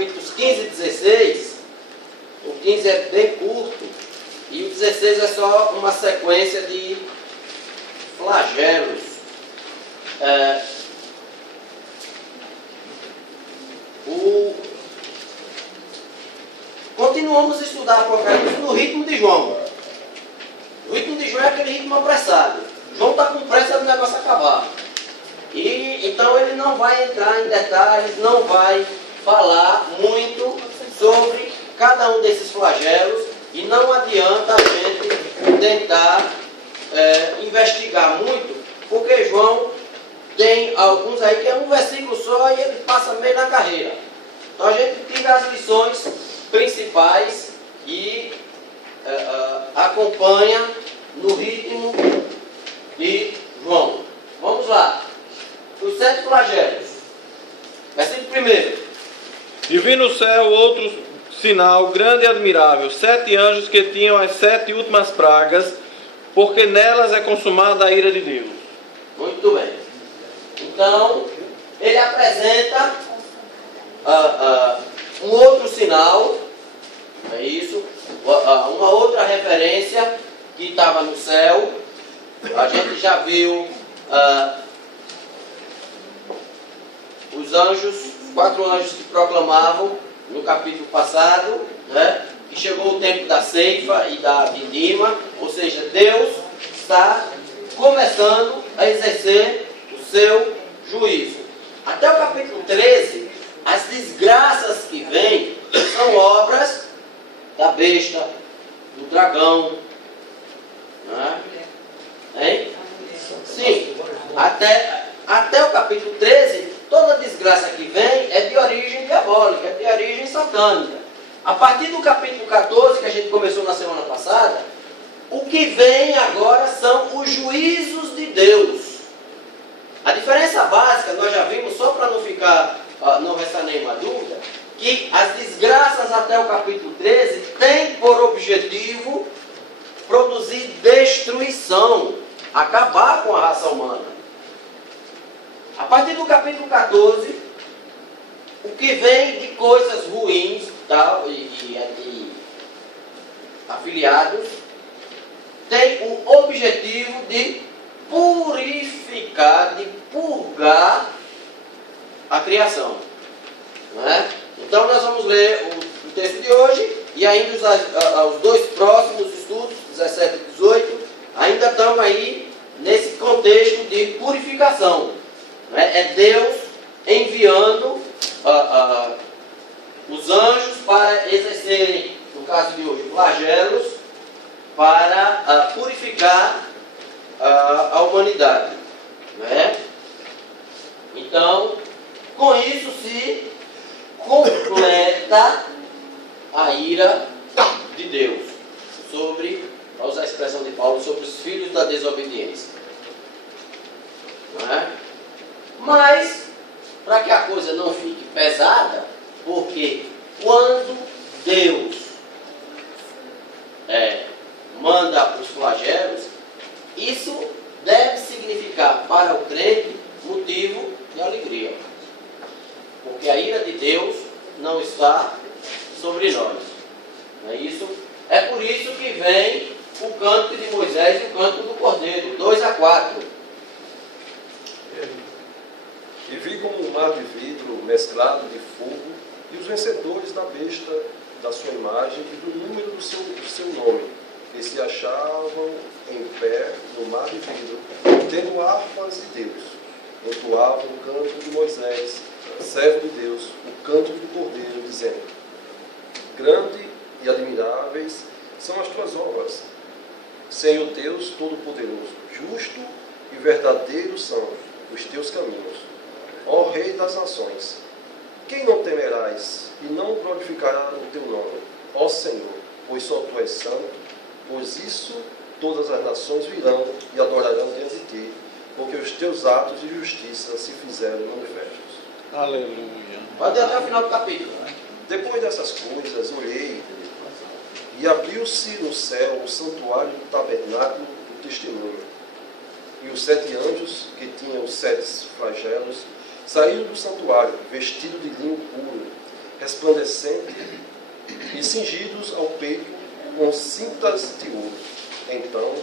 capítulos 15 e 16, o 15 é bem curto, e o 16 é só uma sequência de flagelos. Continuamos a estudar Apocalipse no ritmo de João. O ritmo de João é aquele ritmo apressado. João está com pressa do negócio acabar. E então ele não vai entrar em detalhes, não vai falar muito sobre cada um desses flagelos, e não adianta a gente tentar investigar muito, porque João tem alguns aí que é um versículo só e ele passa meio na carreira. Então a gente tira as lições principais e acompanha no ritmo de João. Vamos lá. Os 7 flagelos. Versículo 1. E vi no céu outro sinal grande e admirável, 7 anjos que tinham as 7 últimas pragas, porque nelas é consumada a ira de Deus. Muito bem. Então, ele apresenta um outro sinal, é isso, uma outra referência que estava no céu. A gente já viu os anjos, 4 anjos que proclamavam no capítulo passado, né, que chegou o tempo da ceifa e da vindima, ou seja, Deus está começando a exercer o seu juízo. Até o capítulo 13, as desgraças que vêm são obras da besta, do dragão, né? Hein? Sim, até o capítulo 13, toda desgraça que vem é de origem diabólica, é de origem satânica. A partir do capítulo 14, que a gente começou na semana passada, o que vem agora são os juízos de Deus. A diferença básica, nós já vimos, só para não restar nenhuma dúvida, que as desgraças até o capítulo 13 têm por objetivo produzir destruição, acabar com a raça humana. A partir do capítulo 14, o que vem de coisas ruins tal, e afiliados, tem o objetivo de purificar, de purgar a criação. Não é? Então nós vamos ler o texto de hoje, e ainda os 2 próximos estudos, 17 e 18, ainda estão aí nesse contexto de purificação. É Deus enviando os anjos para exercerem, no caso de hoje, flagelos, para purificar a humanidade. Então, com isso se completa a ira de Deus sobre, para usar a expressão de Paulo, sobre os filhos da desobediência. Mas, para que a coisa não fique pesada, porque quando Deus manda os flagelos, isso deve significar para o crente motivo de alegria. Porque a ira de Deus não está sobre nós. Não é isso? É por isso que vem o canto de Moisés e o canto do Cordeiro, 2 a 4. E vi como um mar de vidro mesclado de fogo, e os vencedores da besta, da sua imagem e do número do seu nome, que se achavam em pé no mar de vidro, tendo harpas de Deus. Entoavam o canto de Moisés, servo de Deus, o canto do Cordeiro, dizendo: grande e admiráveis são as tuas obras, Senhor Deus Todo-Poderoso. Justo e verdadeiro são os teus caminhos, ó Rei das nações. Quem não temerás e não glorificará o teu nome, ó Senhor, pois só tu és santo? Pois isso todas as nações virão e adorarão diante de ti, porque os teus atos de justiça se fizeram manifestos. Aleluia. Pode ir até o final do capítulo. Depois dessas coisas, olhei, e abriu-se no céu o santuário do tabernáculo do testemunho. E os 7 anjos, que tinham os 7 flagelos, saíram do santuário, vestidos de linho puro, resplandecente, e cingidos ao peito com cintas de ouro. Então,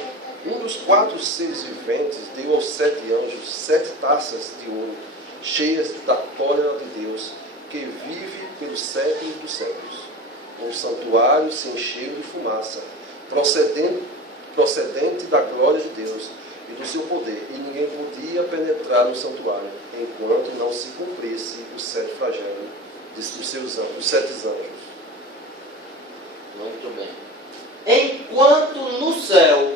um dos 4 seres viventes deu aos 7 anjos 7 taças de ouro, cheias da cólera de Deus, que vive pelos séculos dos séculos. O santuário se encheu de fumaça, procedente da glória de Deus e do seu poder, e ninguém podia penetrar no santuário, enquanto não se cumprisse os 7 flagelos dos 7 anjos. Muito bem. Enquanto no céu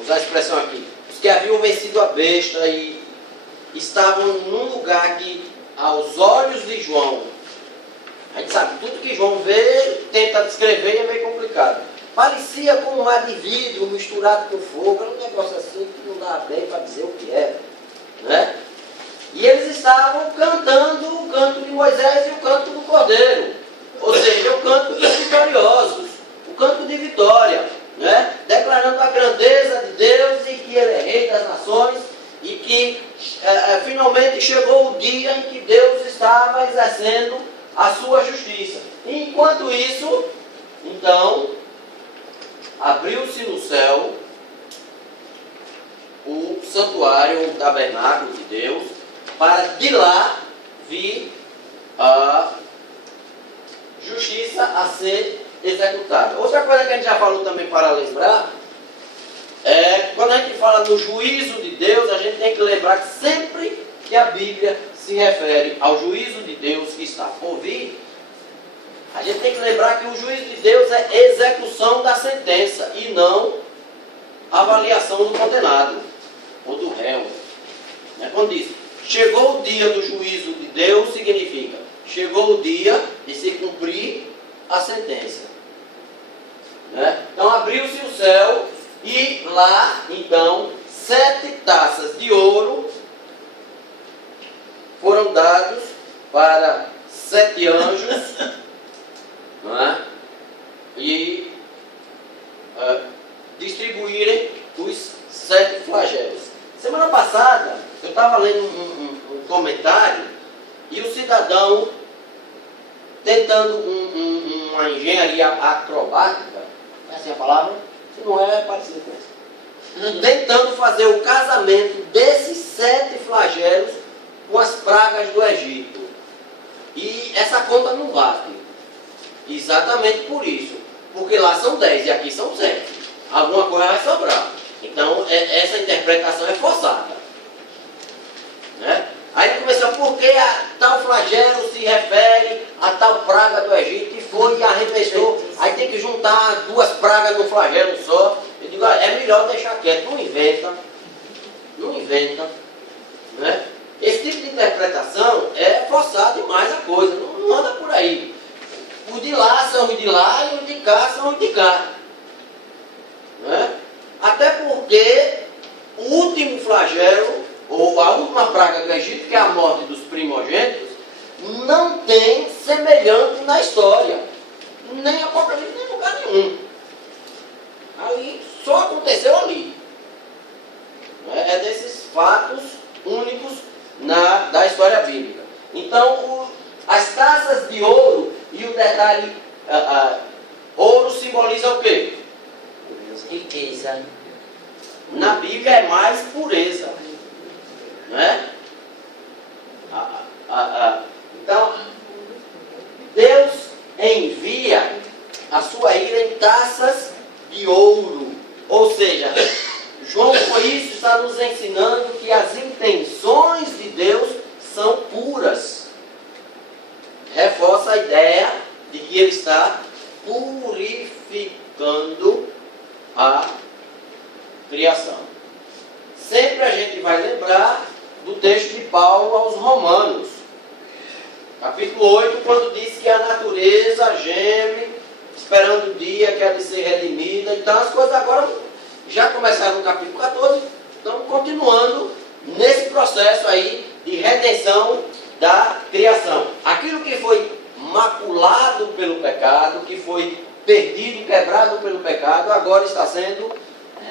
usar a expressão aqui, os que haviam vencido a besta e estavam num lugar que, aos olhos de João, a gente sabe, tudo que João vê, tenta descrever e é meio complicado. Parecia como um mar de vidro misturado com fogo, era um negócio assim que não dá bem para dizer o que era, né? E eles estavam cantando o canto de Moisés e o canto do Cordeiro, ou seja, o canto dos vitoriosos, o canto de vitória, né? Declarando a grandeza de Deus e que Ele é Rei das nações e que finalmente chegou o dia em que Deus estava exercendo a sua justiça. E enquanto isso, então, abriu-se no céu o santuário, o tabernáculo de Deus, para de lá vir a justiça a ser executada. Outra coisa que a gente já falou também para lembrar, quando a gente fala no juízo de Deus, a gente tem que lembrar que sempre que a Bíblia se refere ao juízo de Deus que está por vir, a gente tem que lembrar que o juízo de Deus é execução da sentença e não avaliação do condenado ou do réu. Quando diz, chegou o dia do juízo de Deus, significa, chegou o dia de se cumprir a sentença. Então abriu-se o céu e lá, então, 7 taças de ouro foram dados para 7 anjos, e distribuírem os 7 flagelos. Semana passada, eu estava lendo um comentário e o cidadão, tentando uma engenharia acrobática, é assim a palavra? Se não é parecido com essa. Tentando fazer o casamento desses 7 flagelos com as pragas do Egito. E essa conta não bate. Exatamente por isso. Porque lá são 10 e aqui são 7. Alguma coisa vai sobrar. Então, essa interpretação é forçada. Aí ele começou, porque a tal flagelo se refere a tal praga do Egito, e foi e arremessou. Aí tem que juntar 2 pragas no flagelo só. Eu digo, é melhor deixar quieto, não inventa. Não inventa. Esse tipo de interpretação é forçar demais a coisa, não anda por aí. Os de lá são os de lá e os de cá são os de cá. Até porque o último flagelo, ou a última praga do Egito, que é a morte dos primogênitos, não tem semelhante na história. Nem Apocalipse, nem lugar nenhum. Aí só aconteceu ali. É desses fatos únicos da história bíblica. Então, as taças de ouro, e o detalhe, ouro simboliza o quê? Riqueza. Na Bíblia é mais pureza. Então, Deus envia a sua ira em taças de ouro. Ou seja, João com isso está nos ensinando que as intenções de Deus são puras. Reforça a ideia de que Ele está purificando a criação. Sempre a gente vai lembrar do texto de Paulo aos Romanos, capítulo 8, quando diz que a natureza geme, esperando o dia que há de ser redimida. Então as coisas agora já começaram no capítulo 14, estamos continuando nesse processo aí de redenção da criação. Aquilo que foi maculado pelo pecado, que foi perdido, quebrado pelo pecado, agora está sendo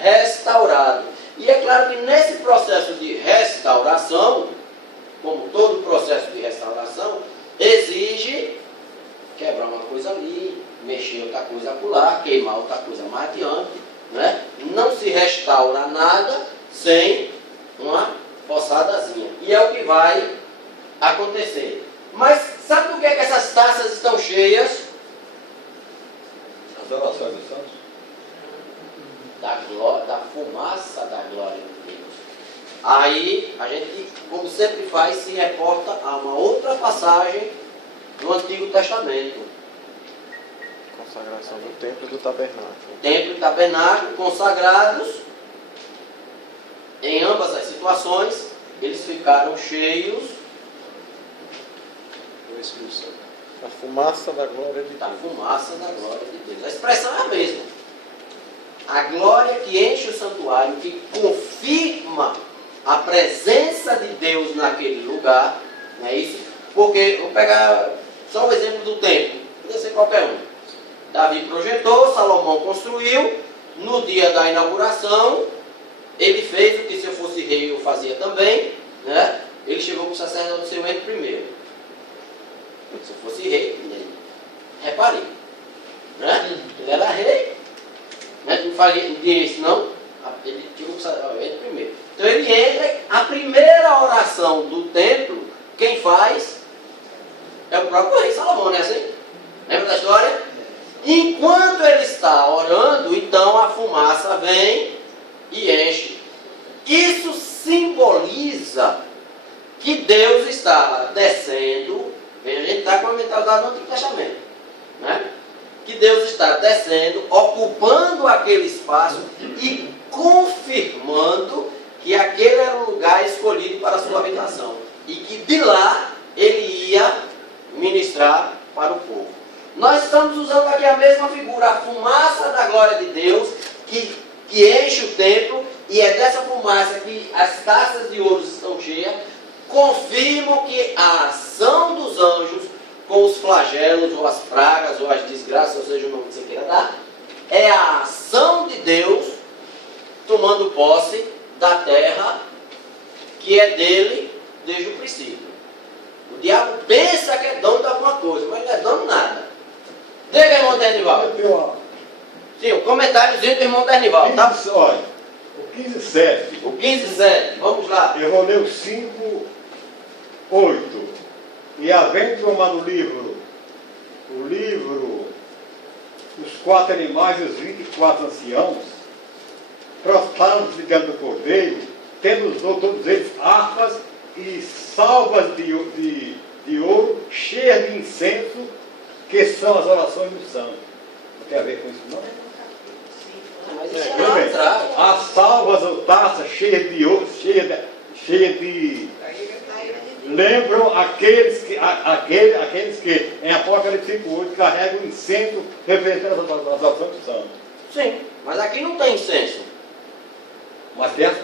restaurado. E é claro que nesse processo de restauração, como todo processo de restauração, exige quebrar uma coisa ali, mexer outra coisa acolá, queimar outra coisa mais adiante, né? Não se restaura nada sem uma forçadazinha. E é o que vai acontecer. Mas sabe por que essas taças estão cheias? As orações dos santos. Da fumaça da glória de Deus. Aí a gente, como sempre faz, se reporta a uma outra passagem do Antigo Testamento. Consagração do templo e do tabernáculo. O templo e o tabernáculo consagrados, em ambas as situações, eles ficaram cheios do Espírito Santo. A fumaça da glória de da Deus. fumaça da glória de Deus. A expressão é a mesma. A glória que enche o santuário, que confirma a presença de Deus naquele lugar, não é isso? Porque, vou pegar só o exemplo do templo, podia ser qualquer um. Davi projetou, Salomão construiu, no dia da inauguração, ele fez o que se eu fosse rei eu fazia também, né? Ele chegou com o sacerdote seu entre primeiro. Se eu fosse rei, reparei, né? Ele era rei, né? Não faria isso não, ele tirou o sacerdote entre primeiro. Então ele entra, a primeira oração do templo, quem faz é o próprio rei Salomão, não é assim? Lembra da história? Enquanto ele está orando, então a fumaça vem e enche. Isso simboliza que Deus estava descendo. Veja, a gente está com a mentalidade do Antigo Testamento, né? Que Deus está descendo, ocupando aquele espaço e confirmando que aquele era o lugar escolhido para a sua habitação. E que de lá ele ia ministrar para o povo. Nós estamos usando aqui a mesma figura, a fumaça da glória de Deus, que enche o templo, e é dessa fumaça que as taças de ouro estão cheias, confirmam que a ação dos anjos, com os flagelos, ou as pragas, ou as desgraças, ou seja o nome que você queira dar, é a ação de Deus tomando posse da terra, que é dele desde o princípio. O diabo pensa que é dono de alguma coisa, mas não é dono de nada. Diga, irmão Dernival. Sim, o comentáriozinho do irmão Dernival, tá? Olha, o 15:7. O 15:7, vamos lá. Eu vou ler o 5:8. E havendo tomado o livro, os 4 animais e os 24 anciãos, prostraram-se diante do cordeiro, tendo os todos eles harpas e salvas de ouro, cheias de incenso, que são as orações do santo. Não tem a ver com isso, não? Mas isso é Viu lá bem? atrás. As salvas ou taças cheias de ouro, cheias de lembram aqueles que em Apocalipse 5:8 carregam incenso representando as orações do santo. Sim, mas aqui não tem incenso. Mas tem as...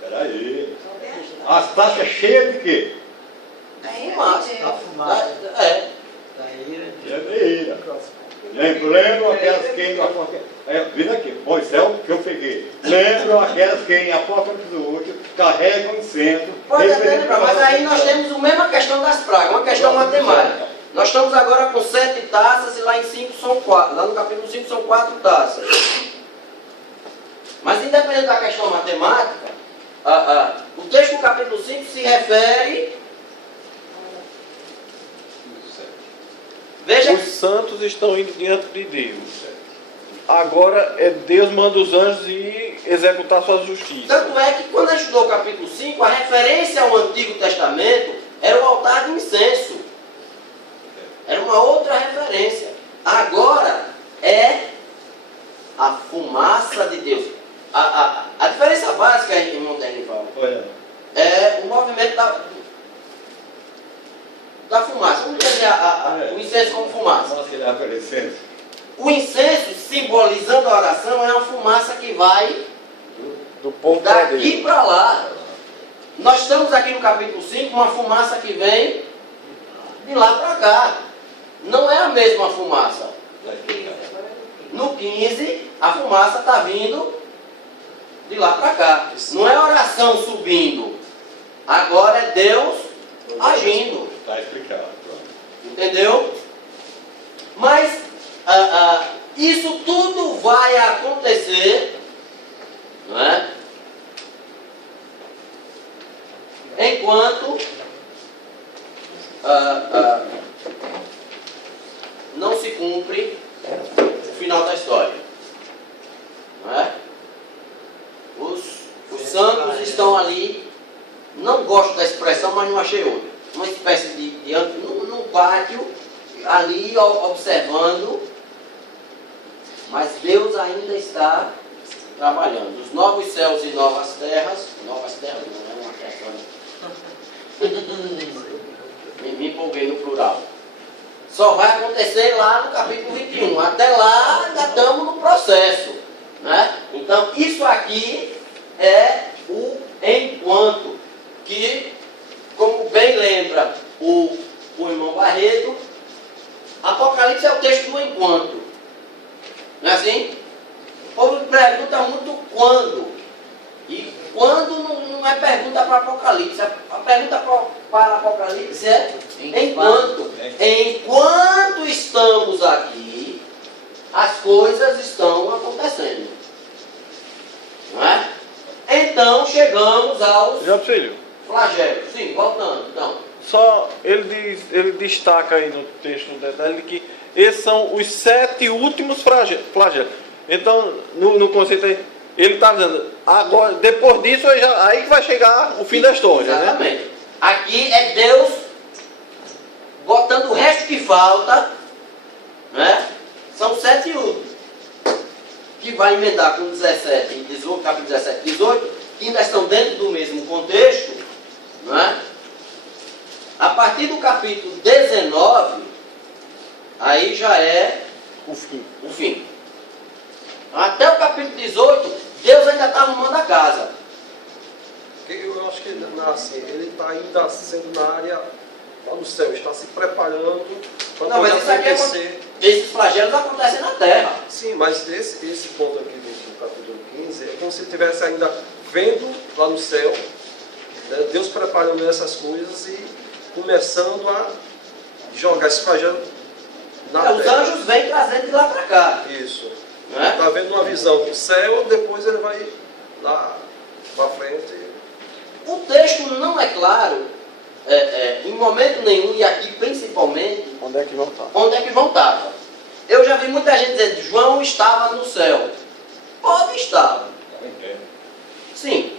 Peraí. As taças cheias de quê? Fumaça. A fumaça. É. De ira. Lembram aquelas que em Apocalipse... Vira aqui, Moisés, que eu peguei. Lembram aquelas que em Apocalipse 8 carregam incenso. Pode até lembrar, mas aí nós temos a mesma questão das pragas, uma questão matemática. Nós estamos agora com 7 taças e lá em 5 são 4. Lá no capítulo 5 são 4 taças. Mas independente da questão matemática, o texto do capítulo 5 se refere... Veja Os santos estão indo diante de Deus. Agora Deus manda os anjos ir executar sua justiça. Tanto é que quando a gente estudou o capítulo 5, a referência ao Antigo Testamento era o altar de incenso. Era uma outra referência. Agora é a fumaça de Deus. A diferença básica, irmão Dernival, é o movimento da fumaça. Vamos entender o incenso como fumaça. Nossa, ele abre incenso. O incenso, simbolizando a oração, é uma fumaça que vai Do povo para Deus. daqui para lá. Nós estamos aqui no capítulo 5, uma fumaça que vem de lá para cá. Não é a mesma fumaça. No 15, a fumaça está vindo de lá para cá. Não é oração subindo. Agora é Deus agindo. Está explicado. Pronto. Entendeu? Mas isso tudo vai acontecer, não é? Enquanto não se cumpre o final da história. Não é? Os santos estão ali, não gosto da expressão, mas não achei outra. Uma espécie num pátio, ali observando, mas Deus ainda está trabalhando. Os novos céus e novas terras não é uma questão. Me empolguei no plural. Só vai acontecer lá no capítulo 21. Até lá ainda estamos no processo. Né? Então isso aqui é o enquanto, que, como bem lembra o irmão Barreto, Apocalipse é o texto do enquanto. Não é assim? O povo pergunta muito quando. E quando não é pergunta para Apocalipse. A pergunta para Apocalipse é enquanto. Enquanto estamos aqui, as coisas estão acontecendo. Não é? Então chegamos aos Já, filho, flagelos. Sim, voltando. Então, só ele destaca aí no texto no detalhe que esses são os 7 últimos flagelos. Então, no conceito aí, ele está dizendo, agora, depois disso, aí que vai chegar o fim da história, exatamente. né? Aqui é Deus botando o resto que falta, né? São 7 últimos. Que vai emendar com 17 e 18, capítulo 17 e 18, que ainda estão dentro do mesmo contexto, né? A partir do capítulo 19, aí já é O fim. o fim. Até o capítulo 18, Deus ainda está arrumando a casa. Eu acho que assim, ele está ainda sendo na área lá no céu, está se preparando para Não, mas isso aqui acontecer. Esses flagelos acontecem na terra. Sim, mas esse ponto aqui do capítulo 15 é como se ele estivesse ainda vendo lá no céu, né, Deus preparando essas coisas e começando a jogar esse flagelo na Os terra. anjos vêm trazendo de lá para cá. Isso. Né? Está vendo uma visão do céu, depois ele vai lá para frente. O texto não é claro, em momento nenhum, e aqui principalmente, Onde é que vão estar? onde é que João estava. Eu já vi muita gente dizendo que João estava no céu. Pode estar. Sim.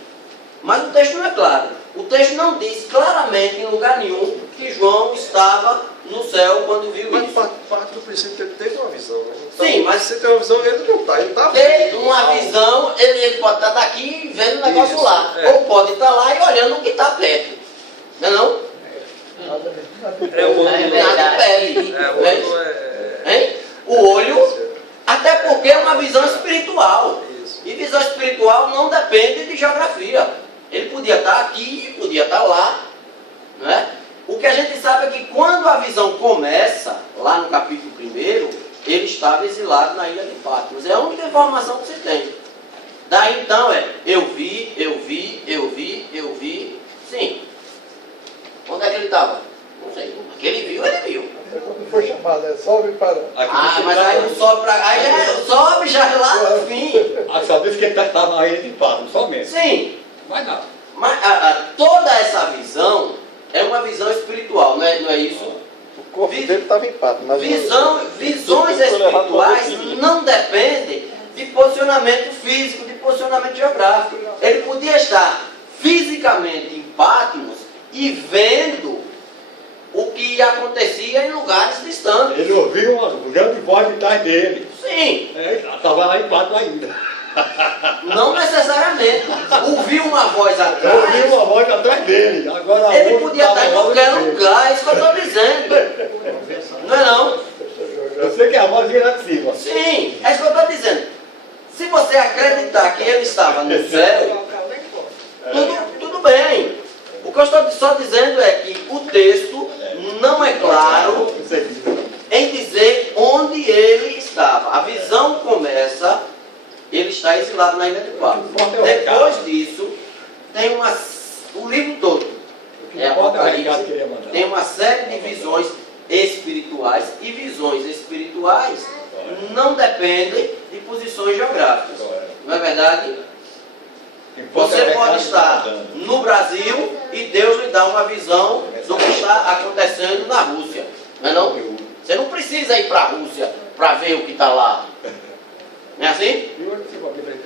Mas o texto não é claro. O texto não diz claramente em lugar nenhum que João estava no céu quando viu Mas isso. parte do princípio que ele teve uma visão. Né? Então, Sim, mas se tem uma visão, ele não está. Ele está ter uma visão, ele pode estar daqui vendo o negócio Isso, lá. é. Ou pode estar lá e olhando o que está perto. Não é não? É o olho. É Nada verdade. impede. É, o Né? olho é. Hein? O olho, até porque é uma visão espiritual. Isso. E visão espiritual não depende de geografia. Ele podia estar aqui, podia estar lá. Né? O que a gente sabe é que quando a visão começa, lá no capítulo 1, ele estava exilado na ilha de Patmos. É a única informação que se tem. Daí então eu vi. Sim. Onde é que ele estava? Não sei. Que ele viu, ele viu. Quando foi chamado, sobe para. Mas aí não sobe pra cá. Aí sobe já lá no fim. Só disse que ele estava na ilha de Patmos, somente. Sim. Mas não. Mas toda essa visão é uma visão espiritual, não é isso? O corpo dele estava em pato, mas Visões espirituais não dependem de posicionamento físico, de posicionamento geográfico. Ele podia estar fisicamente em Patmos e vendo o que acontecia em lugares distantes. Ele ouviu uma grande voz de trás dele. Sim, Estava lá em Patmos ainda. não necessariamente. Ouviu uma voz Eu ouvi atrás. uma voz atrás dele. Agora Ele outra podia estava estar em logo qualquer dele. lugar, é isso que eu estou dizendo. Não é não? Eu sei que a voz vinha lá de cima. Sim, é isso que eu estou dizendo. Se você acreditar que ele estava no céu, tudo bem. O que eu estou só dizendo é que o texto não é claro em dizer onde ele estava. A visão começa, ele está exilado na ilha de Patmos. Depois disso, tem o livro todo. É Apocalipse. uma série de visões espirituais, e visões espirituais não dependem de posições geográficas. Não é verdade? Você pode estar no Brasil e Deus lhe dá uma visão do que está acontecendo na Rússia. Não é não? Você não precisa ir para a Rússia para ver o que está lá. Não é assim?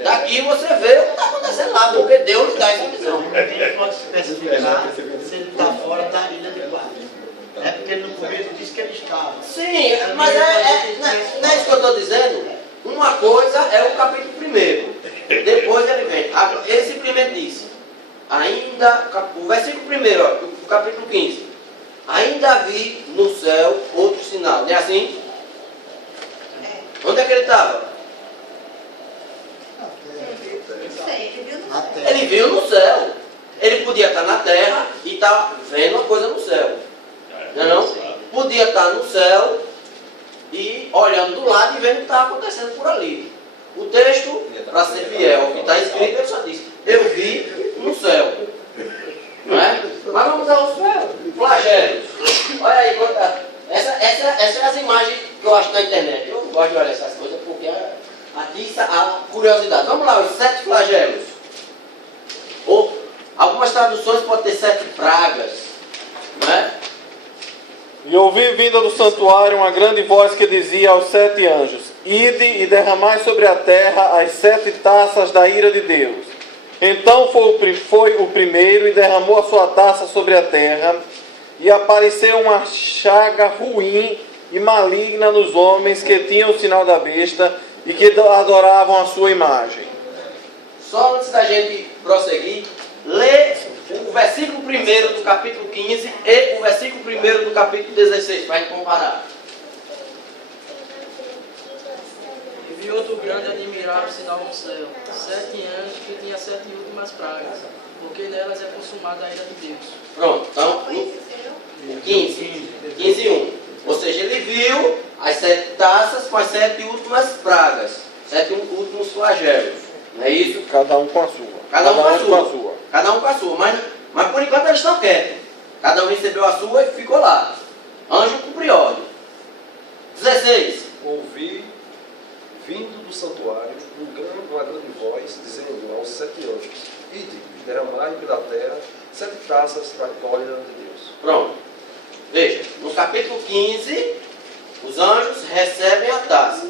Daqui você vê o que está acontecendo lá, porque Deus lhe dá essa visão. Ninguém pode especificar se ele está fora da ilha de Guarda. É porque no começo disse que ele estava. Sim, mas não é isso que eu estou dizendo. Uma coisa é o capítulo 1. Depois ele vem. Ele simplesmente disse, o versículo 1, o capítulo 15. Ainda vi no céu outro sinal. Não é assim? Onde é que ele estava? Ele viu no céu. Ele podia estar na terra e estar vendo uma coisa no céu. Não é não? Podia estar no céu e olhando do lado e vendo o que está acontecendo por ali. O texto, para ser fiel ao que está escrito, ele só diz, eu vi no céu. Não é? Mas vamos aos flagelos. Olha aí, essas são as imagens que eu acho na internet. Eu gosto de olhar essas coisas porque atiça a curiosidade. Vamos lá, os 7 flagelos. Ou algumas traduções podem ter 7 pragas. Não é? E ouvi vinda do santuário uma grande voz que dizia aos 7 anjos, ide e derramai sobre a terra as 7 taças da ira de Deus. Então foi o primeiro e derramou a sua taça sobre a terra, e apareceu uma chaga ruim e maligna nos homens que tinham o sinal da besta e que adoravam a sua imagem. Só antes da gente prosseguir, lê o versículo 1 do capítulo 15 e o versículo 1 do capítulo 16, para a gente comparar. E vi outro grande e admirável sinal no céu, 7 anjos que tinham 7 últimas pragas, porque nelas é consumada a ira de Deus. Pronto, então, o 15, 1. Ou seja, ele viu as 7 taças com as 7 últimas pragas, 7 últimos flagelos. Não é isso? Cada um com a sua. Cada um com a sua. Cada um com a sua. Mas por enquanto eles estão quietos. Cada um recebeu a sua e ficou lá. Anjo cumpre ordem. 16. Ouvi, vindo do santuário, uma grande voz, dizendo aos 7 anjos, ide, derramai pela terra 7 taças para a glória de Deus. Pronto. Veja, no capítulo 15, os anjos recebem a taça.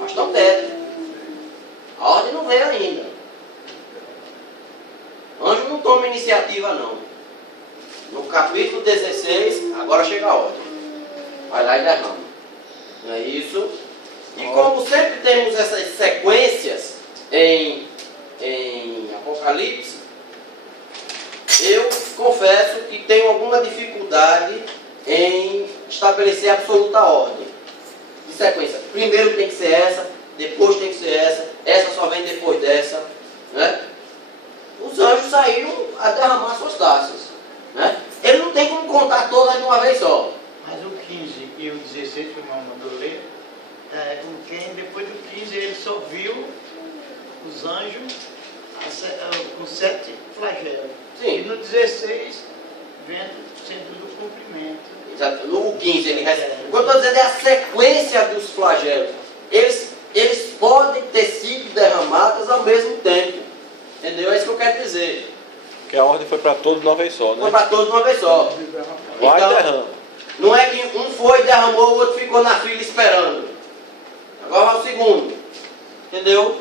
Mas estão quietos. A ordem não veio ainda. O anjo não toma iniciativa, não. No capítulo 16, agora chega a ordem. Vai lá e derrama. Não é isso? E como sempre temos essas sequências em Apocalipse, eu confesso que tenho alguma dificuldade em estabelecer absoluta ordem de sequência. Primeiro tem que ser essa, depois tem que ser essa só vem depois dessa, né? Os anjos saíram a derramar suas taças, né? Ele não tem como contar todas de uma vez só. Mas o 15 e o 16 que o irmão mandou ler, com quem depois do 15 ele só viu os anjos com 7 flagelos. Sim. E no 16, sendo do cumprimento. Exato. No 15 ele recebe. O que eu estou dizendo é a sequência dos flagelos. Eles podem ter sido derramados ao mesmo tempo. Entendeu? É isso que eu quero dizer. Que a ordem foi para todos de uma vez só, Foi né? para todos de uma vez só. Vai Então, e derrama. não é que um foi e derramou, o outro ficou na fila esperando. Agora vai o segundo. Entendeu?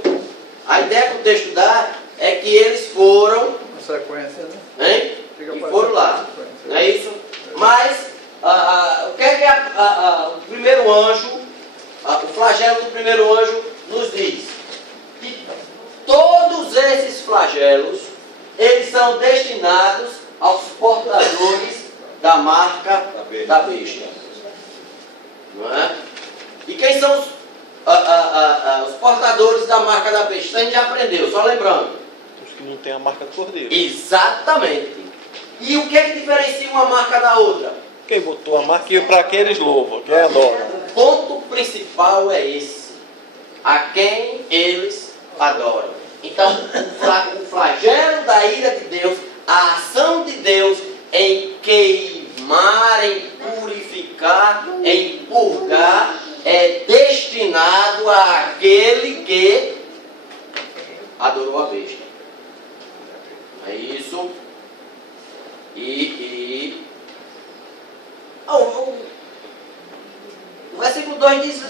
A ideia que o texto dá é que eles foram, Uma sequência, né? hein? E foram lá. Não é isso? Mas, o que é que o primeiro anjo, o flagelo do primeiro anjo nos diz? Que todos esses flagelos, eles são destinados aos portadores da marca da besta. Não é? E quem são os portadores da marca da besta? A gente já aprendeu, só lembrando. Os que não tem a marca do cordeiro. Exatamente. E o que é que diferencia uma marca da outra? Quem botou a marca e para quem eles louvam, quem adora. O ponto principal é esse. A quem eles adoram. Então, o flagelo da ira de Deus, a ação de Deus em queimar amar, em purificar, em purgar, é destinado àquele que adorou a besta. É isso. O versículo 2 diz,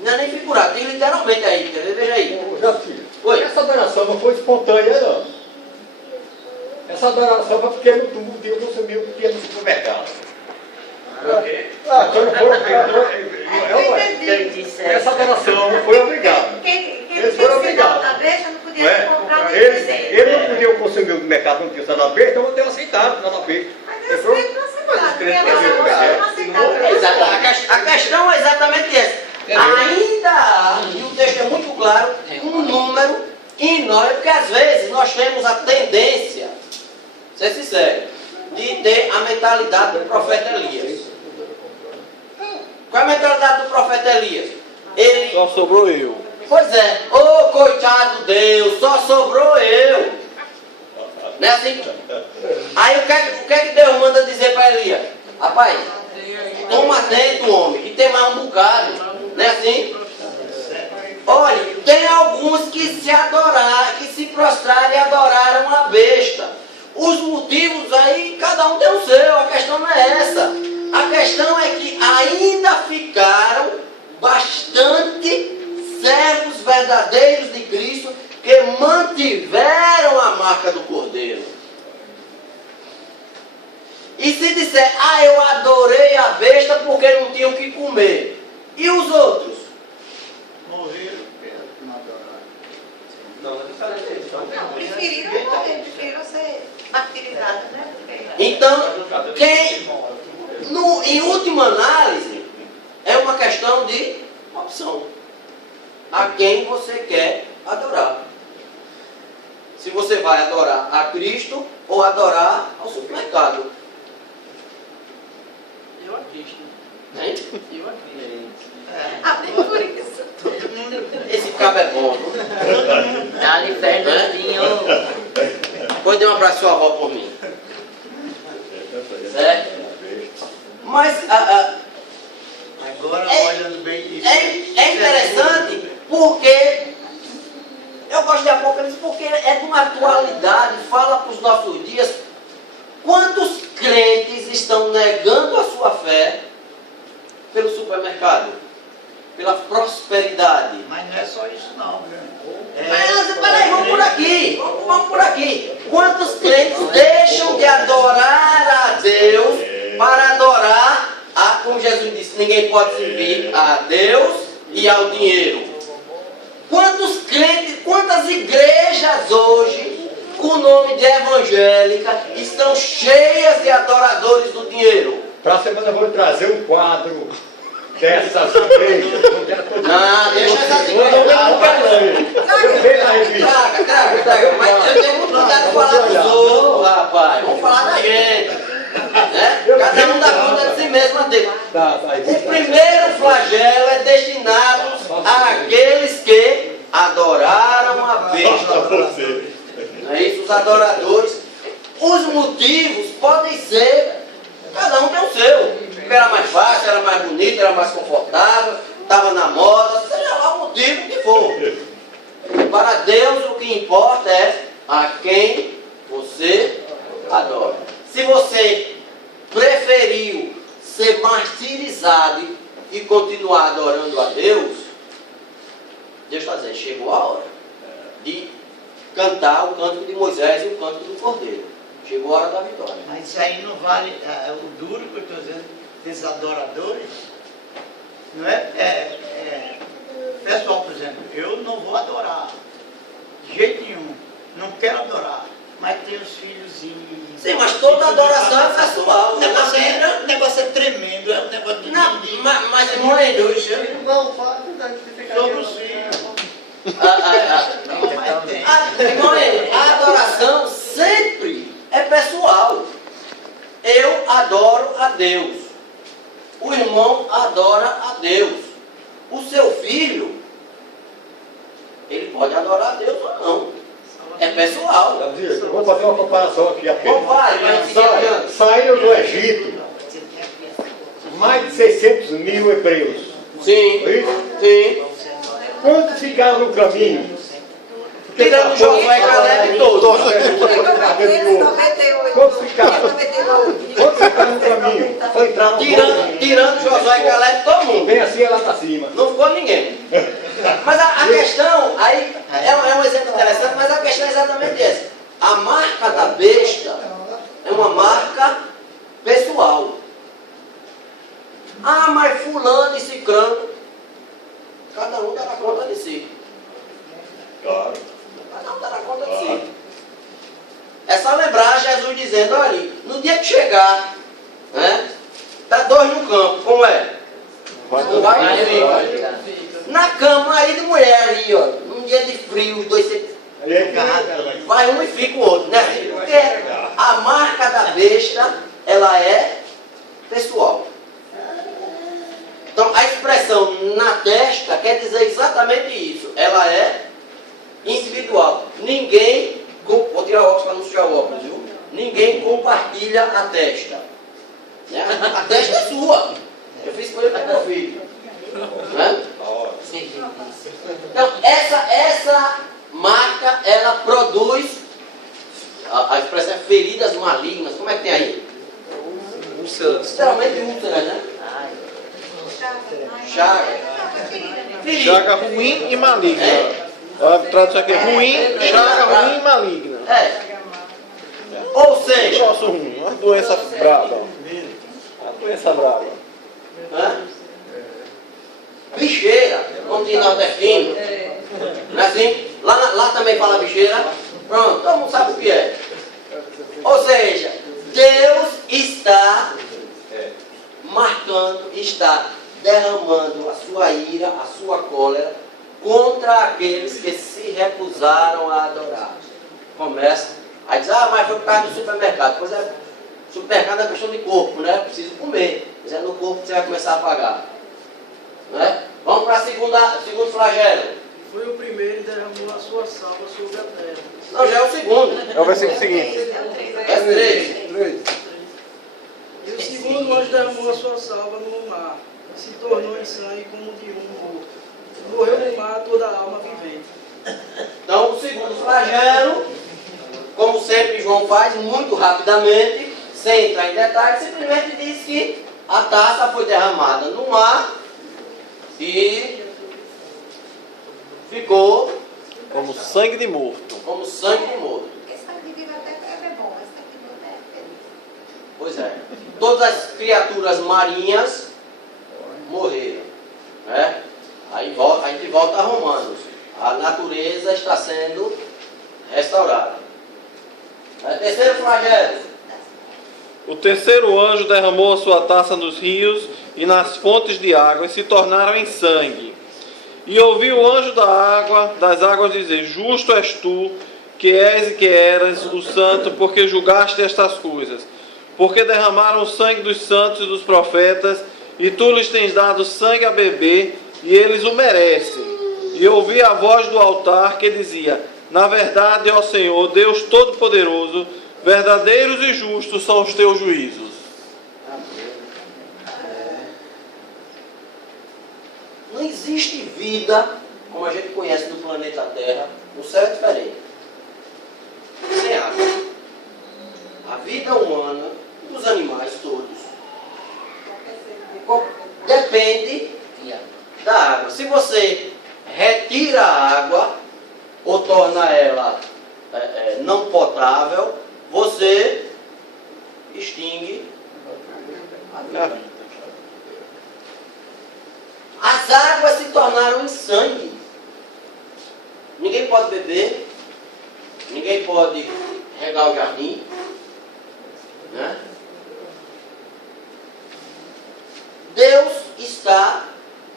não é nem figurado, diz literalmente aí, quer ver? Veja aí. Ô, Jaci, Oi. essa adoração não foi espontânea, não. Essa adoração foi porque no dia eu consumi o que ia no supermercado. Então não foi. Essa adoração não foi obrigada. Eles foram obrigados. Eles não podiam consumir o mercado, não tinha só na besta, então eu tenho aceitado na besta. A questão é exatamente essa. Ainda, e o texto é muito claro, um número enorme, porque às vezes nós temos a tendência, ser sincero, de ter a mentalidade do profeta Elias. Qual é a mentalidade do profeta Elias? Ele... Só sobrou eu. Pois é, ô coitado Deus, só sobrou eu. Não é assim? Aí o que é que Deus manda dizer para Elias? Rapaz, toma atento, homem, que tem mais um bocado. Não é assim? Olha, tem alguns que se adoraram, que se prostraram e adoraram a besta. Os motivos aí, cada um tem o seu, a questão não é essa. A questão é que ainda ficaram bastante servos verdadeiros de Cristo que mantiveram a marca do Cordeiro. E se disser, eu adorei a besta porque não tinha o que comer. E os outros? Morreram porque não adoraram. Não, é diferente. Não, preferiram morrer, preferiram ser martirizados, né? Então, em última análise, é uma questão de opção. A quem você quer adorar. Se você vai adorar a Cristo ou adorar ao supermercado. Eu a Cristo. Hein? Eu a Cristo. Até por isso. Todo mundo. Esse cabo é bom. Dá-lhe Fernandinho. Depois dê um abraço à sua avó por mim. Certo? Mas Agora, olhando bem isso. é interessante porque eu gosto de Apocalipse porque é de uma atualidade, fala para os nossos dias. Quantos crentes estão negando a sua fé pelo supermercado, pela prosperidade? Mas não é só isso não, viu? Mas peraí, vamos por aqui, vamos por aqui. Quantos crentes deixam de adorar a Deus para adorar como Jesus disse, ninguém pode servir a Deus e ao dinheiro. Quantos crentes, quantas igrejas hoje, com o nome de evangélica, estão cheias de adoradores do dinheiro? Para a semana eu vou trazer um quadro dessas igrejas. Não, deixa essas Eu vejo na revista. Traga. Mas eu tenho muito cuidado de falar dos outros, rapaz. Vamos falar da gente. Né? Cada um dá conta de si mesmo a Deus. O primeiro flagelo é destinado àqueles que adoraram a besta. Não é isso? Os adoradores. Os motivos podem ser, cada um tem o seu. Era mais fácil, era mais bonito, era mais confortável, estava na moda, seja lá o motivo que for. Para Deus o que importa é a quem você adora. Se você preferiu ser martirizado e continuar adorando a Deus, Deus está dizendo, chegou a hora de cantar o cântico de Moisés e o cântico do Cordeiro. Chegou a hora da vitória. Mas isso aí não vale, o duro que eu estou dizendo, desses adoradores, não pessoal, por exemplo, eu não vou adorar, de jeito nenhum, não quero adorar, mas tem os filhozinhos. Sim, mas toda adoração é pessoal. O negócio é tremendo, é um negócio de Não, ninguém. mas irmão Enio, Todos os filhos. irmão Enio, a adoração sempre é pessoal. Eu adoro a Deus. O irmão adora a Deus. O seu filho, ele pode adorar a Deus ou não. É pessoal. Eu vou fazer uma comparação aqui apenas. Como vai? Para a gente seguir adiante. Saíram do Egito mais de 600 mil hebreus. Sim, Foi isso? sim. Quantos ficaram no caminho? Tirando Josué e Caleb todos. Quantos ficaram? Quantos ficaram no caminho? Só entraram no povo. Tirando Josué e Caleb, todo mundo. Bem assim é lá para cima. Não ficou ninguém. Mas a questão, aí é um exemplo interessante, mas a questão é exatamente essa. A marca da besta é uma marca pessoal. Ah, mas fulano e cicrano, cada um dará conta de si. Claro. Cada um dará conta de si. É só lembrar Jesus dizendo, olha, no dia que chegar, né, tá dois no campo, como é? Não vai ficar. Na cama, marido e mulher ali, ó, num dia de frio, os dois se vai um e fica o outro, né? Porque a marca da besta, ela é pessoal. Então, a expressão na testa quer dizer exatamente isso. Ela é individual. Ninguém, vou tirar o óculos para não sujar o óculos, viu? Ninguém compartilha a testa. Né? A testa é sua. Eu fiz coisa para meu filho. Né? Então, essa marca, ela produz, a expressão é feridas malignas. Como é que tem aí? Literalmente úlceras, né? Chaga. Chaga ruim e maligna. A tradução aqui é ruim, chaga ruim e maligna. Ou seja, Troço ruim, uma doença brava. Uma doença brava. né? Bicheira, como diz nordestino. Não é assim? Lá também fala bicheira. Pronto, todo mundo sabe o que é. Ou seja, Deus está marcando, está derramando a sua ira, a sua cólera contra aqueles que se recusaram a adorar. Começa, aí diz, mas foi por causa do supermercado. Pois é, supermercado é questão de corpo, né? Preciso comer. Mas é no corpo que você vai começar a pagar. Né? Vamos para o segundo flagelo. Foi o primeiro e derramou a sua salva sobre a terra. Não, já é o segundo. É o versículo seguinte. É 3. E o segundo anjo derramou a sua salva no mar, e se tornou em sangue como de um morto. Morreu no mar toda a alma vivente. Então, o segundo flagelo, como sempre João faz, muito rapidamente, sem entrar em detalhes, simplesmente diz que a taça foi derramada no mar e ficou Como sangue de morto. como sangue de morto. Esse sangue de vida até é bom, esse sangue de vida é feliz. Pois é. Todas as criaturas marinhas morreram. Né? Aí a gente volta a Romanos. A natureza está sendo restaurada. Terceiro flagelo. O terceiro anjo derramou a sua taça nos rios e nas fontes de água e se tornaram em sangue. E ouvi o anjo das águas dizer, justo és tu, que és e que eras o santo, porque julgaste estas coisas. Porque derramaram o sangue dos santos e dos profetas, e tu lhes tens dado sangue a beber, e eles o merecem. E ouvi a voz do altar que dizia, na verdade, ó Senhor, Deus Todo-Poderoso, verdadeiros e justos são os teus juízos. Não existe vida, como a gente conhece no planeta Terra, o céu é diferente. Sem água. A vida humana, dos animais todos, depende da água. Se você retira a água, ou torna ela não potável, você extingue a vida. As águas se tornaram em sangue. Ninguém pode beber, ninguém pode regar o jardim, né? Deus está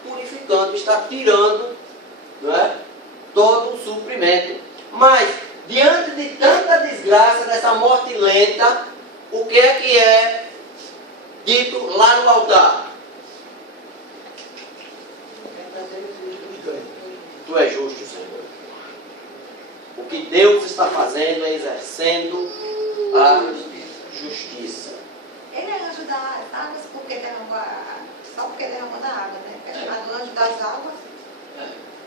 purificando, está tirando, né, todo o suprimento. Mas, diante de tanta desgraça, dessa morte lenta, o que é dito lá no altar? Tu és justo, Senhor. O que Deus está fazendo é exercendo a justiça. Ele é anjo das águas porque derramou só porque derramou da água, né? É chamado anjo das águas.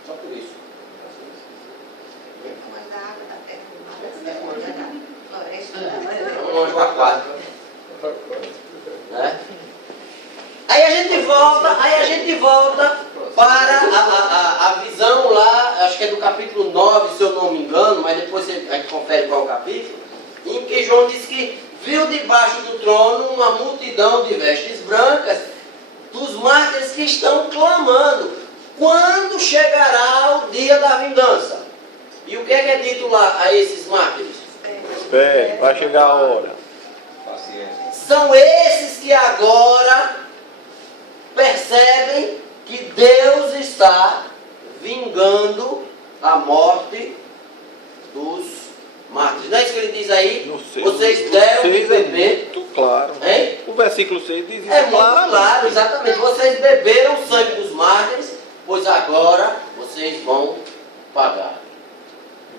Só por isso. É um anjo da água, da terra, do mar, da floresta. É um anjo aquático. Né? Aí a gente volta para a visão lá, acho que é do capítulo 9, se eu não me engano, mas depois a gente confere qual é o capítulo, em que João diz que viu debaixo do trono uma multidão de vestes brancas dos mártires que estão clamando: quando chegará o dia da vingança? E o que é dito lá a esses mártires? Espere, vai chegar a hora. Paciência. São esses que agora percebem que Deus está vingando a morte dos mártires. Não é isso que ele diz aí? No seis- Vocês deram de seis é beber. muito claro. Hein? O versículo 6 diz isso É muito claramente. claro, exatamente. Vocês beberam o sangue dos mártires, pois agora vocês vão pagar.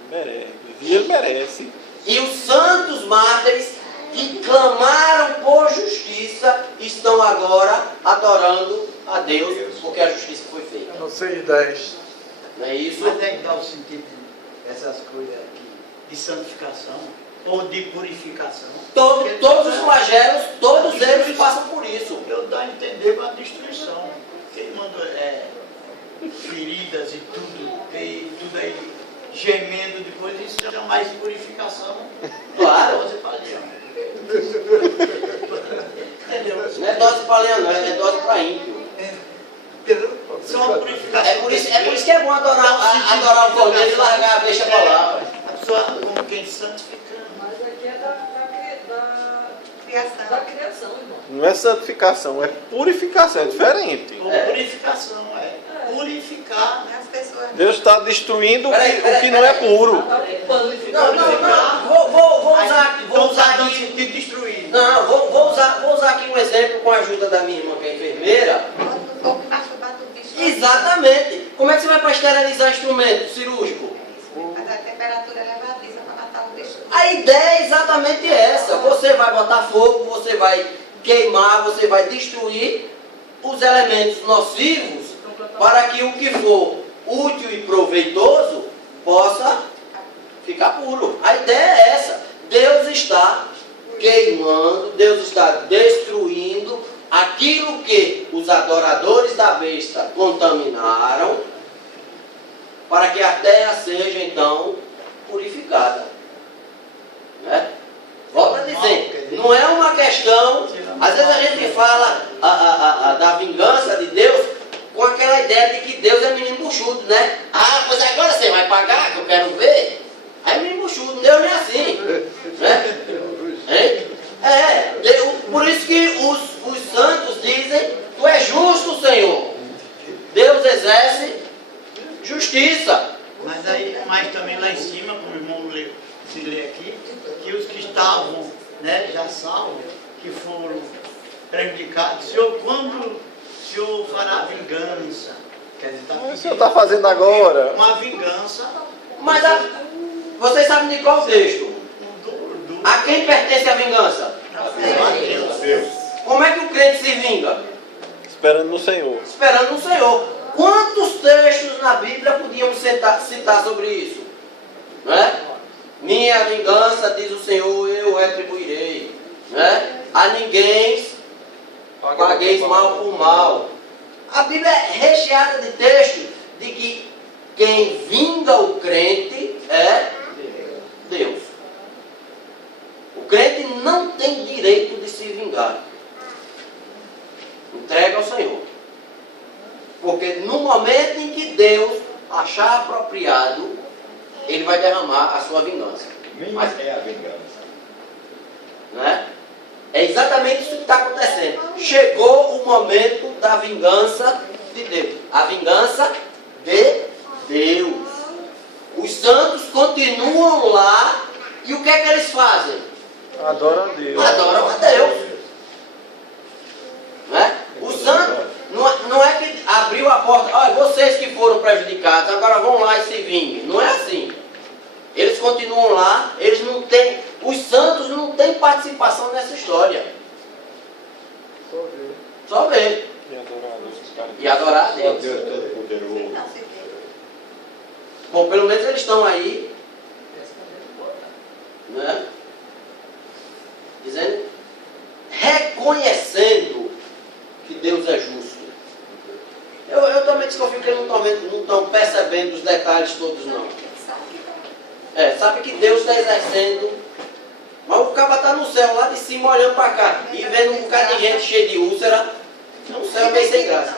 Merece. E ele merece. E os santos mártires que clamaram por justiça estão agora adorando a Deus, porque a justiça foi feita. No 6:10. Não é isso? Mas é que dá o sentido dessas coisas aqui, de santificação ou de purificação. Todos os flagelos, todos eles passam por isso. Eu dou a entender com a destruição. Ele manda feridas e tudo aí gemendo depois, isso é mais purificação. Claro. Dose para leão. Entendeu? Não é dose para leão, não, é dose para ímpio. Entendeu? Isso é uma purificação. É por isso que é bom adorar o cordeiro e largar a besta para lá. A pessoa como quem santificando. Mas aqui é da Criação. criação, irmão. Não é santificação, é purificação, é diferente. Ou purificação, purificar. As pessoas. Deus está destruindo Peraí, o que não é puro. Não. Vou usar aqui. De destruir. Não, vou usar aqui um exemplo com a ajuda da minha irmã, que é enfermeira. Quando for masturbar do bicho. Exatamente. Como é que você vai para esterilizar instrumento cirúrgico? Mas a temperatura elevadiça para matar o bicho. A ideia é exatamente essa. Você vai botar fogo, você vai queimar, você vai destruir os elementos nocivos para que o que for útil e proveitoso possa ficar puro. A ideia é essa. Deus está queimando, Deus está destruindo aquilo que os adoradores da besta contaminaram, para que a terra seja então purificada. Né? Volto a dizer, não é uma questão, às vezes a gente fala da vingança de Deus com aquela ideia de que Deus é menino buchudo, né? Ah, pois agora você vai pagar, que eu quero ver. Aí menino buchudo, Deus não é assim. Né? Hein? Por isso que os santos dizem: tu és justo, Senhor. Deus exerce justiça. Mas também lá em cima, como o irmão se lê aqui, que os que estavam, né, já salvos, que foram prejudicados, quando o Senhor fará vingança, quer dizer, O senhor está fazendo agora. uma vingança. Mas vocês sabem de qual texto? A quem pertence a vingança? Deus. Como é que o crente se vinga? Esperando no Senhor. Esperando no Senhor. Quantos textos na Bíblia podíamos citar sobre isso? Não é? Minha vingança, diz o Senhor, eu retribuirei. Né? A ninguém pagueis mal por mal. A Bíblia é recheada de textos de que quem vinga o crente é Deus. O crente não tem direito de se vingar. Entrega ao Senhor. Porque no momento em que Deus achar apropriado, Ele vai derramar a sua vingança. Minha é a vingança. Né? É exatamente isso que está acontecendo. Chegou o momento da vingança de Deus. A vingança de Deus. Os santos continuam lá e o que é que eles fazem? Adora a Deus. Adoram a Deus. Né? O santo não é que abriu a porta, olha, vocês que foram prejudicados, agora vão lá e se vinguem. Não é assim. Eles eles continuam lá, eles não têm, os santos não têm participação nessa história. Só ver. E adorar a Deus. Deus Todo-Poderoso. Bom, pelo menos eles estão aí, né? Dizendo, reconhecendo que Deus é justo. Eu também desconfio que eles não estão percebendo os detalhes todos, não. Sabe que Deus está exercendo, mas o cara está no céu, lá de cima, olhando para cá, e vendo um bocado de gente cheia de úlcera, no céu meio sem graça.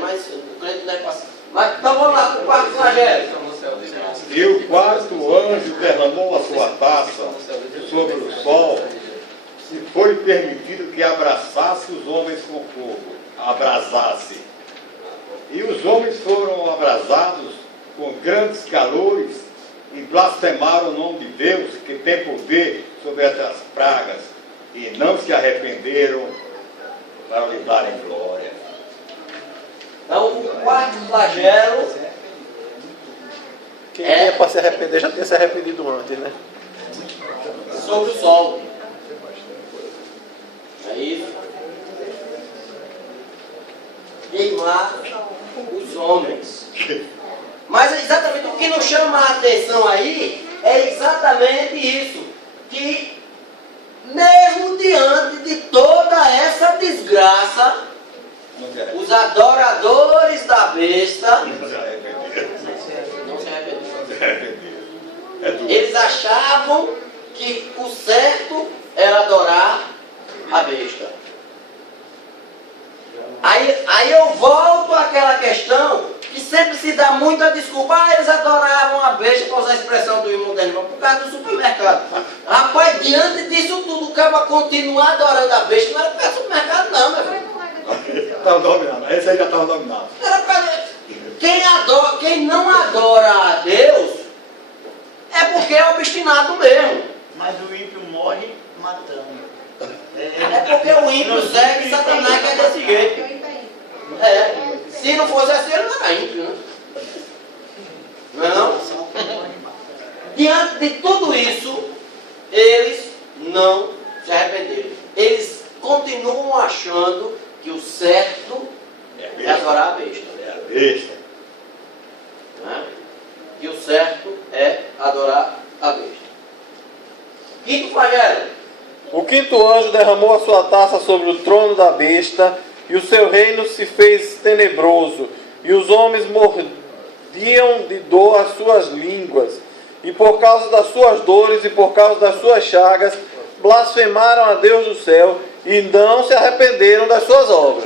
Mas o crente não deve passar. Mas, então vamos lá para o quarto flagelo. E o quarto anjo derramou a sua taça sobre o sol, e foi permitido que abraçasse os homens com fogo, abrasasse. E os homens foram abrasados com grandes calores e blasfemaram o nome de Deus, que tem poder sobre essas pragas, e não se arrependeram para lhe darem glória. Então, o quarto flagelo Quem é para se arrepender já tinha se arrependido antes, né? sobre o sol. É isso. Queimar os homens. Mas exatamente o que nos chama a atenção aí é exatamente isso. Que mesmo diante de toda essa desgraça, os adoradores da besta Não se arrependeram. não se arrependeram. Eles achavam que o certo era adorar a besta. Aí eu volto àquela questão que sempre se dá muita desculpa. Eles adoravam a besta, para usar a expressão do irmão Daniel, por causa do supermercado. Rapaz, diante disso tudo, o cara continuar adorando a besta, não era por causa do supermercado, não, meu filho. Estava dominado. Esse aí já estava dominado. Era por causa... Quem não adora a Deus é porque é obstinado mesmo. Mas o ímpio morre matando. É porque o ímpio segue Satanás, que é desse jeito. Se não fosse assim, ele não era ímpio, né? Não é não? Diante de tudo isso, eles não se arrependeram. Eles continuam achando que o certo é adorar a besta. É a besta. Né? Que o certo é adorar a besta. Quinto flagelo. O quinto anjo derramou a sua taça sobre o trono da besta, e o seu reino se fez tenebroso, e os homens mordiam de dor as suas línguas, e por causa das suas dores e por causa das suas chagas, blasfemaram a Deus do céu, e não se arrependeram das suas obras.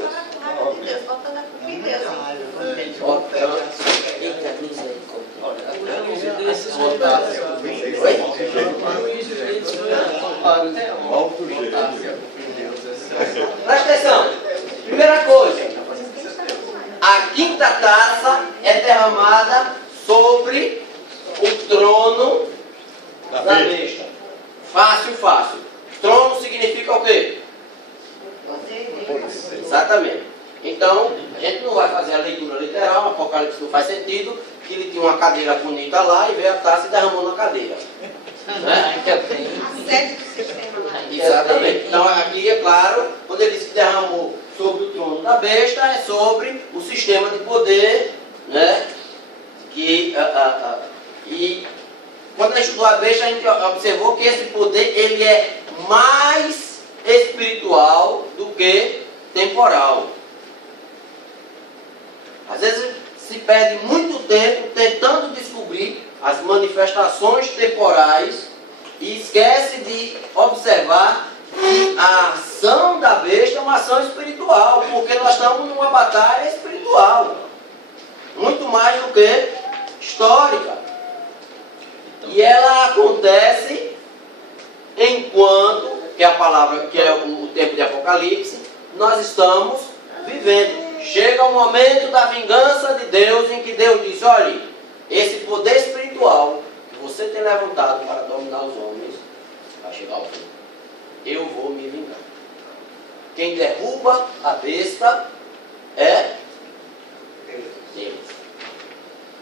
Alto jeito. Presta atenção. Primeira coisa, a quinta taça é derramada sobre o trono da besta. Fácil, fácil. Trono significa o quê? Exatamente. Então, a gente não vai fazer a leitura literal, o Apocalipse não faz sentido, que ele tinha uma cadeira bonita lá e veio a taça e derramou na cadeira. Né? Exatamente. Então aqui é claro, quando ele diz que derramou sobre o trono da besta, é sobre o sistema de poder, né? E quando a gente estudou a besta, a gente observou que esse poder ele é mais espiritual do que temporal. Às vezes se perde muito tempo tentando descobrir as manifestações temporais e esquece de observar que a ação da besta é uma ação espiritual, porque nós estamos numa batalha espiritual, muito mais do que histórica. E ela acontece enquanto, que é a palavra, que é o tempo de Apocalipse, nós estamos vivendo. Chega o momento da vingança de Deus, em que Deus diz: olha, esse poder espiritual que você tem levantado para dominar os homens vai chegar ao fim. Eu vou me vingar. Quem derruba a besta é Deus.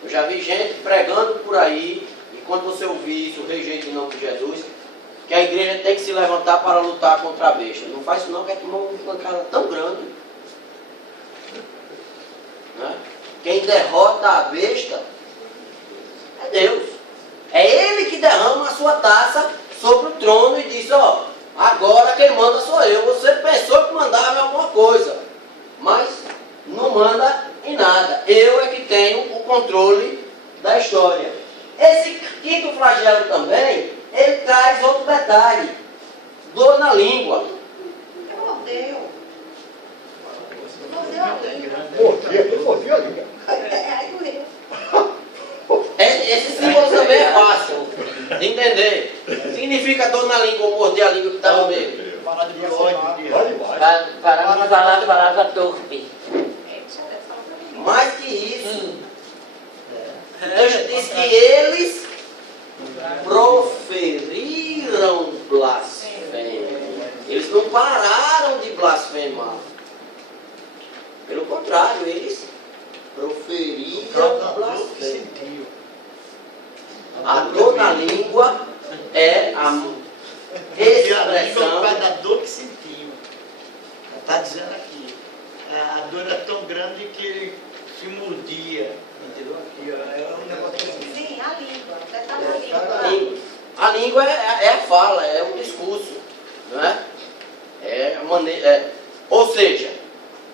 Eu já vi gente pregando por aí, e quando você ouvir isso, rejeite o nome de Jesus, que a igreja tem que se levantar para lutar contra a besta. Não faz isso não, que é tomar uma cara tão grande. Né? Quem derrota a besta é Deus. É Ele que derrama a sua taça sobre o trono e diz, ó, agora quem manda sou eu. Você pensou que mandava alguma coisa, mas não manda em nada. Eu é que tenho o controle da história. Esse quinto flagelo também, ele traz outro detalhe. Dor na língua. Mordeu. Mordeu a língua. Mordeu a língua. Aí doeu. Esse símbolo também é fácil de entender. Significa dor na língua ou morder a língua que está no meio. Falar de ódio, de Vai demais. Para de falar a palavra torpe. Mais que isso, Deus diz que eles proferiram blasfêmia. Eles não pararam de blasfemar. Pelo contrário, eles proferiram blasfêmia. A dor na língua é a expressão. Por causa da dor que sentiu. Está dizendo aqui. A dor é tão grande que ele se mordia. Entendeu? Aqui, ó, é um negócio assim. Sim, a língua. Você tá na língua. A língua é a fala, é o discurso, não é? É a maneira. Ou seja,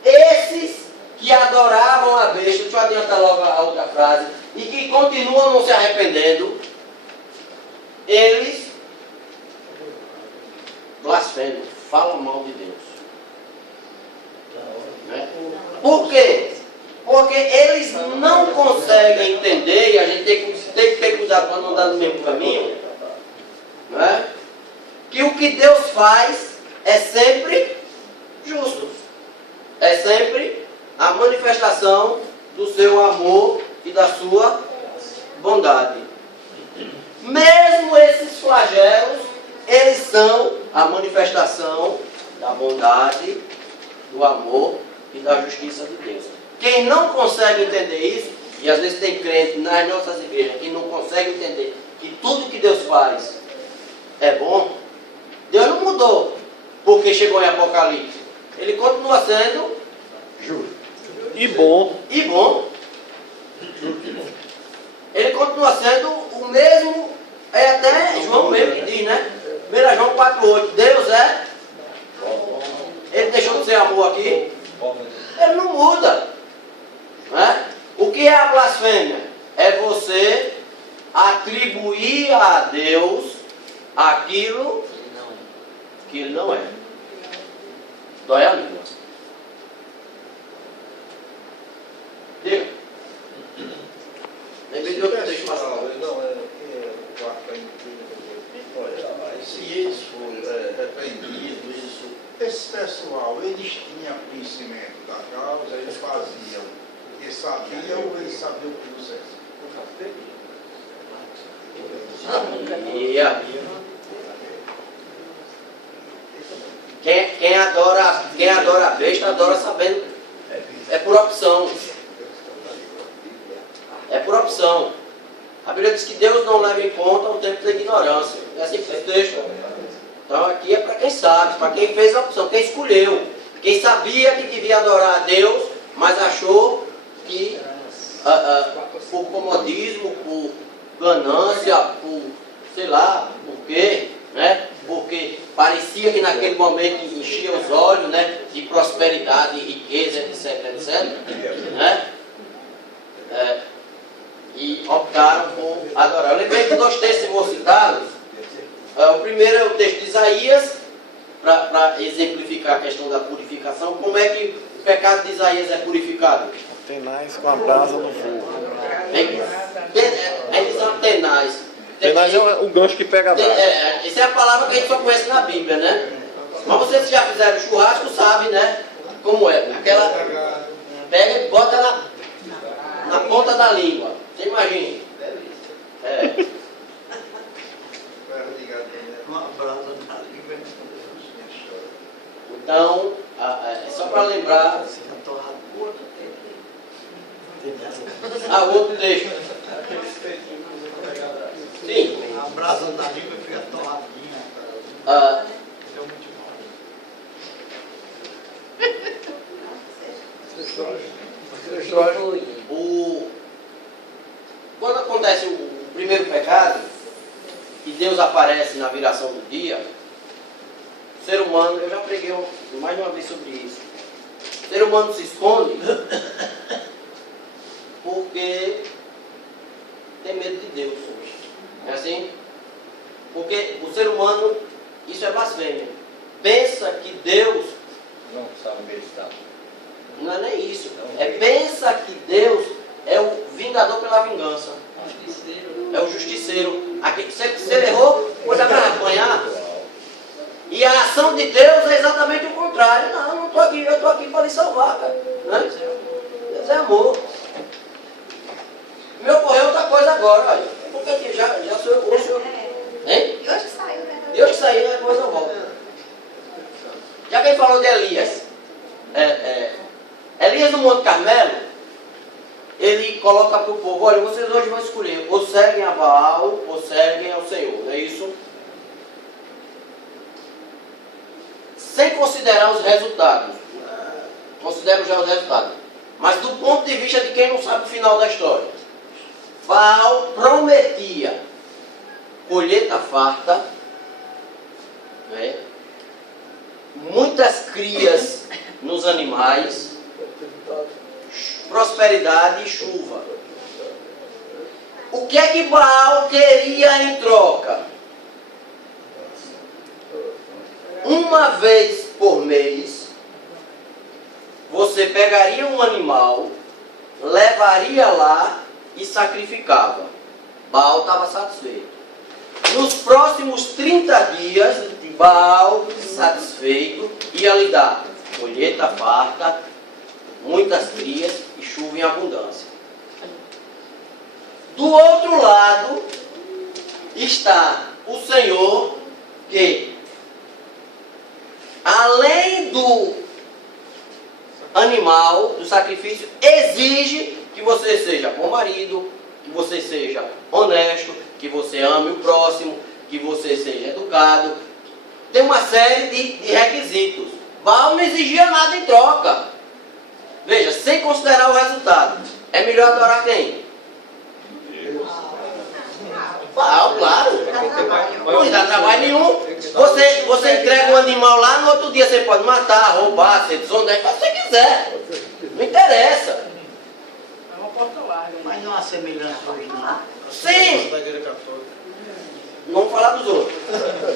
esses que adoravam a besta, deixa eu adiantar logo a outra frase, e que continuam não se arrependendo, eles blasfemam, falam mal de Deus. Né? Por quê? Porque eles não conseguem entender, e a gente tem que ter cuidado para não andar no mesmo caminho, né? Que o que Deus faz é sempre justo. É sempre a manifestação do seu amor e da sua bondade. Mesmo esses flagelos, eles são a manifestação da bondade, do amor e da justiça de Deus. Quem não consegue entender isso, e às vezes tem crente nas nossas igrejas que não consegue entender que tudo que Deus faz é bom, Deus não mudou porque chegou em Apocalipse. Ele continua sendo Justo. E bom. e bom. Ele continua sendo o mesmo, é até João mesmo que diz, né? 1 João 4,8, Deus é. Ele deixou de ser amor aqui. Ele não muda. Né? O que é a blasfêmia? É você atribuir a Deus aquilo que Ele não é. Dói a língua. Diga. Lembrei de outro texto passado. Não, é o quarto ainda. Olha, se eles foram repreendidos, esse pessoal, eles tinham conhecimento da causa, eles faziam, porque sabiam, eles sabiam o processo. Sabia. Quem adora a besta, adora sabendo. É por opção. É por opção. A Bíblia diz que Deus não leva em conta o tempo da ignorância. É assim que diz o texto. Então aqui é para quem sabe, para quem fez a opção, quem escolheu. Quem sabia que devia adorar a Deus, mas achou que por comodismo, por ganância, por sei lá, por quê, né? Porque parecia que naquele momento enchia os olhos, né? De prosperidade, riqueza, etc, etc. Né? E optaram por adorar. Eu lembrei que 2 textos que vou citá-los. O primeiro é o texto de Isaías, para exemplificar a questão da purificação. Como é que o pecado de Isaías é purificado? Tenaz com a brasa no fogo. Eles são tenaz. Tenaz é o gancho que pega a brasa. Essa é a palavra que a gente só conhece na Bíblia, né? Mas vocês que já fizeram churrasco sabem, né? Como é. Aquela pega e bota na ponta da língua. Você imagina. Uma brasa na língua. Então, só para lembrar, Ah, outro texto. Sim. A brasa da língua fica torradinha. Ah, É muito quando acontece o primeiro pecado, e Deus aparece na viração do dia, o ser humano, eu já preguei mais de uma vez sobre isso, o ser humano se esconde porque tem medo de Deus. É assim? Porque o ser humano, isso é blasfêmia, pensa que Deus Não sabe onde ele está. não é nem isso, pensa que Deus é o vingador pela vingança, é o justiceiro. Se ele errou, pois vai apanhar. E a ação de Deus é exatamente o contrário. Não, eu não estou aqui, eu estou aqui para lhe salvar, cara. Né? Deus é amor. Me ocorreu outra coisa agora, olha. Porque aqui já sou eu, o senhor. Hein? E hoje saiu, né? Deus que saiu, depois eu volto. Já quem falou de Elias, Elias no Monte Carmelo, ele coloca para o povo: olha, vocês hoje vão escolher, ou seguem a Baal, ou seguem ao Senhor, não é isso? Sem considerar os resultados. Considero já os resultados. Mas do ponto de vista de quem não sabe o final da história. Baal prometia colheita farta, né? Muitas crias nos animais, prosperidade e chuva. O que é que Baal queria em troca? Uma vez por mês, você pegaria um animal, levaria lá e sacrificava. Baal estava satisfeito. Nos próximos 30 dias, Baal, satisfeito, ia lhe dar colheita farta, muitas crias e chuva em abundância. Do outro lado está o Senhor, que além do animal, do sacrifício, exige que você seja bom marido, que você seja honesto, que você ame o próximo, que você seja educado. Tem uma série de requisitos. Baal não exigia nada em troca. Veja, sem considerar o resultado. É melhor adorar quem? Baal, claro. Não dá trabalho nenhum. Você entrega um animal lá, no outro dia você pode matar, roubar, ser desonesto, faz o que você quiser. Não interessa. É uma porta larga. Mas não há semelhança hoje, não. Sim. Não vou falar dos outros.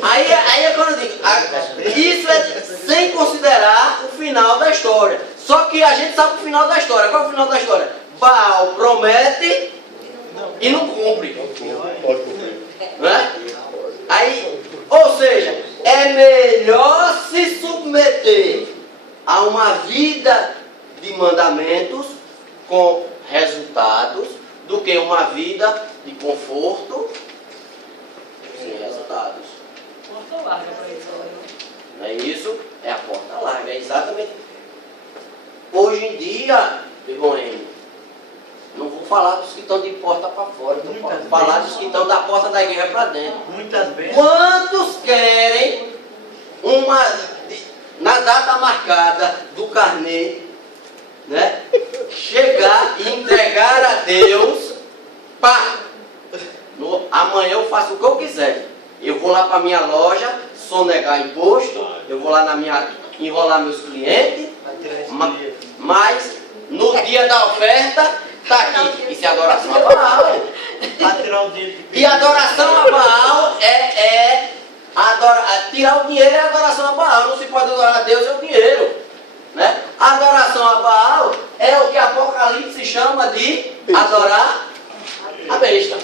Aí é quando eu digo, isso é sem considerar o final da história. Só que a gente sabe o final da história. Qual é o final da história? Baal promete e não cumpre. Né? Aí, ou seja, é melhor se submeter a uma vida de mandamentos com resultados do que uma vida de conforto sem resultados. Porta larga para isso. Não é isso? É a porta larga, é exatamente. Hoje em dia, irmão Henrique, não vou falar dos que estão de porta para fora, vou falar dos que estão da porta da igreja para dentro. Muitas vezes. Quantos querem na data marcada do carnê, né, chegar e entregar a Deus, pá, amanhã eu faço o que eu quiser. Eu vou lá para minha loja, sonegar imposto, eu vou lá enrolar meus clientes, mas no dia da oferta, está aqui. Isso é adoração a Baal. E adoração a Baal tirar o dinheiro é adoração a Baal. Não se pode adorar a Deus, é o dinheiro. Né? Adoração a Baal é o que Apocalipse chama de adorar a besta.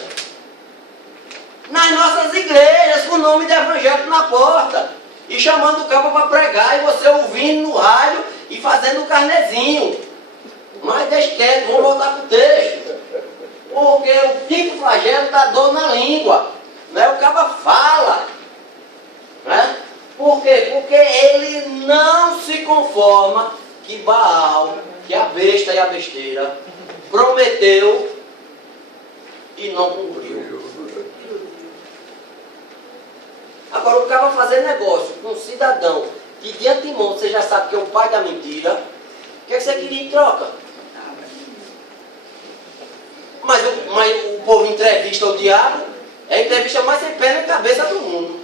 Nas nossas igrejas, com o nome de evangelho na porta, e chamando o cabo para pregar, e você ouvindo no rádio e fazendo o carnezinho. Mas deixa quieto, vamos voltar para o texto. Porque o quinto flagelo dá dor na língua. Né? O cabo fala. Né? Por quê? Porque ele não se conforma que Baal, que a besta e a besteira, prometeu e não cumpriu. Agora, o cara vai fazer negócio com um cidadão que de antemão você já sabe que é o pai da mentira, o que é que você queria em troca? Mas o povo entrevista o diabo, é a entrevista mais sem pé na cabeça do mundo.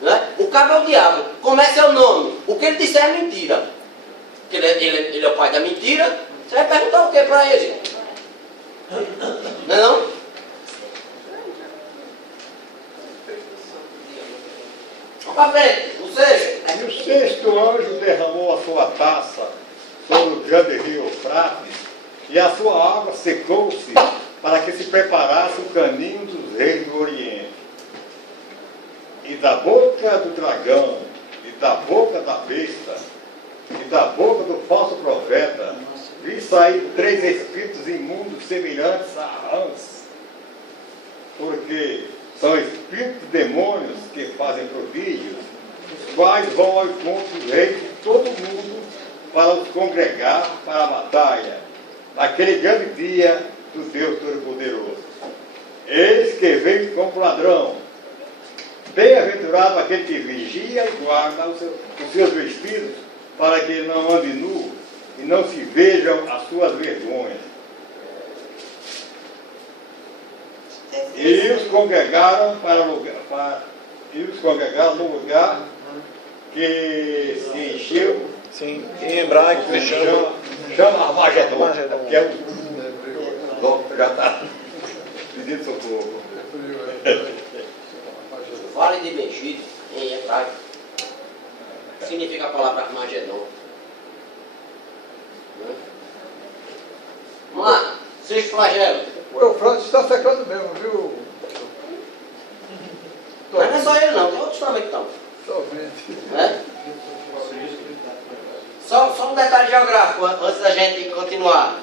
Né? O cabo é o diabo. Como é seu nome? O que ele disser é mentira. Porque ele é o pai da mentira. Você vai perguntar o que para ele? Não é não? Vamos para frente. O sexto. E o sexto anjo derramou a sua taça sobre o grande rio Eufrates, e a sua água secou-se para que se preparasse o caminho dos reis do Oriente. E da boca do dragão, e da boca da besta, e da boca do falso profeta, vi sair 3 espíritos imundos semelhantes a rãs, porque são espíritos demônios que fazem prodígios, os quais vão ao encontro dos reis de todo mundo para os congregar para a batalha, naquele grande dia do Deus Todo-Poderoso. Eis que vem como ladrão. Bem-aventurado aquele que vigia e guarda os seus vestidos, para que ele não ande nu e não se vejam as suas vergonhas. E os congregaram no lugar que se encheu. Sim, em hebraico chama Armagedon, que é o já está pedindo socorro. Vale de Benchito, em hebraico. Significa a palavra Armagedon. Vamos lá, sexto flagelo. O Eufrates está secando mesmo, viu? Mas não é só ele não, tem outros também que estão. Somente. Né? Só um detalhe geográfico antes da gente continuar.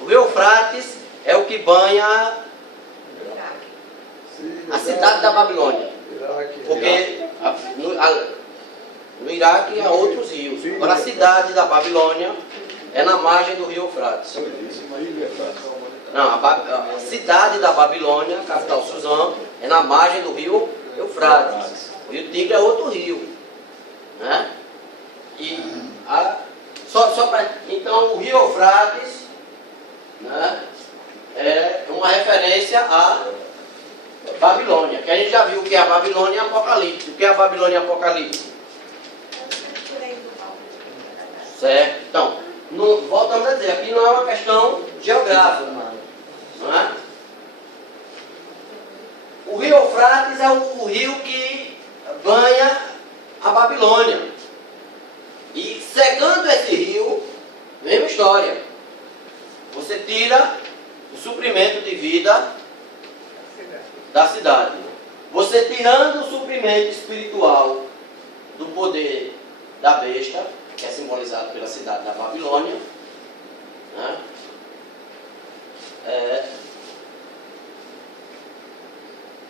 O rio Eufrates é o que banha a cidade da Babilônia. Porque no Iraque há outros rios. Agora a cidade da Babilônia é na margem do rio Eufrates. Não, a cidade da Babilônia, a capital Suzã, é na margem do rio Eufrates. O rio Tigre é outro rio. Né? Então o rio Eufrates, né, é uma referência à Babilônia, que a gente já viu o que é a Babilônia e Apocalipse. O que é a Babilônia e Apocalipse? Certo? Então, voltamos a dizer, aqui não é uma questão geográfica. Não é? O rio Eufrates é o rio que banha a Babilônia. E secando esse rio, mesma história. Você tira o suprimento de vida da cidade. Você tirando o suprimento espiritual do poder da besta, que é simbolizado pela cidade da Babilônia, né?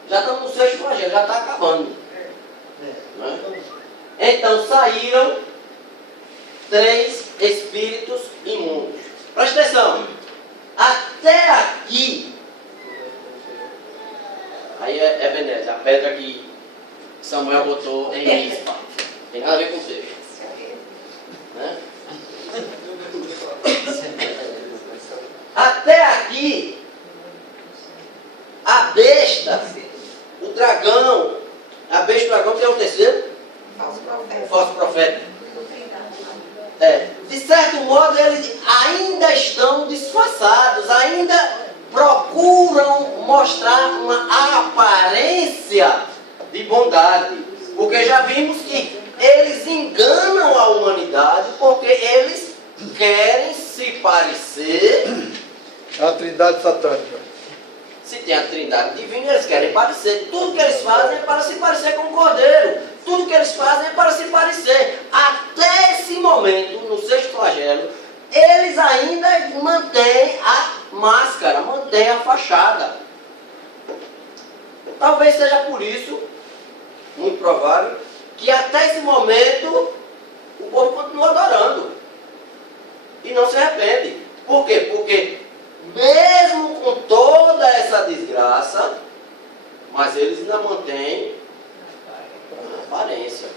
Já estamos no sexto flagelo, já está acabando. Né? Então saíram 3 espíritos imundos. Presta atenção. Até aqui, aí é Benézia, a pedra que Samuel botou em Mispa. Tem nada a ver com o sexto. Né? Até aqui, a besta, o dragão, a besta e o dragão tem o terceiro? Falso profeta. De certo modo, eles ainda estão disfarçados, ainda procuram mostrar uma aparência de bondade. Porque já vimos que eles enganam a humanidade porque eles querem se parecer. A trindade satânica. Se tem a trindade divina, eles querem parecer. Tudo que eles fazem é para se parecer com o Cordeiro. Tudo que eles fazem é para se parecer. Até esse momento, no sexto flagelo, eles ainda mantêm a máscara, mantêm a fachada. Talvez seja por isso, muito provável, que até esse momento o povo continua adorando. E não se arrepende. Por quê? Porque mesmo com toda essa desgraça, mas eles ainda mantêm a aparência.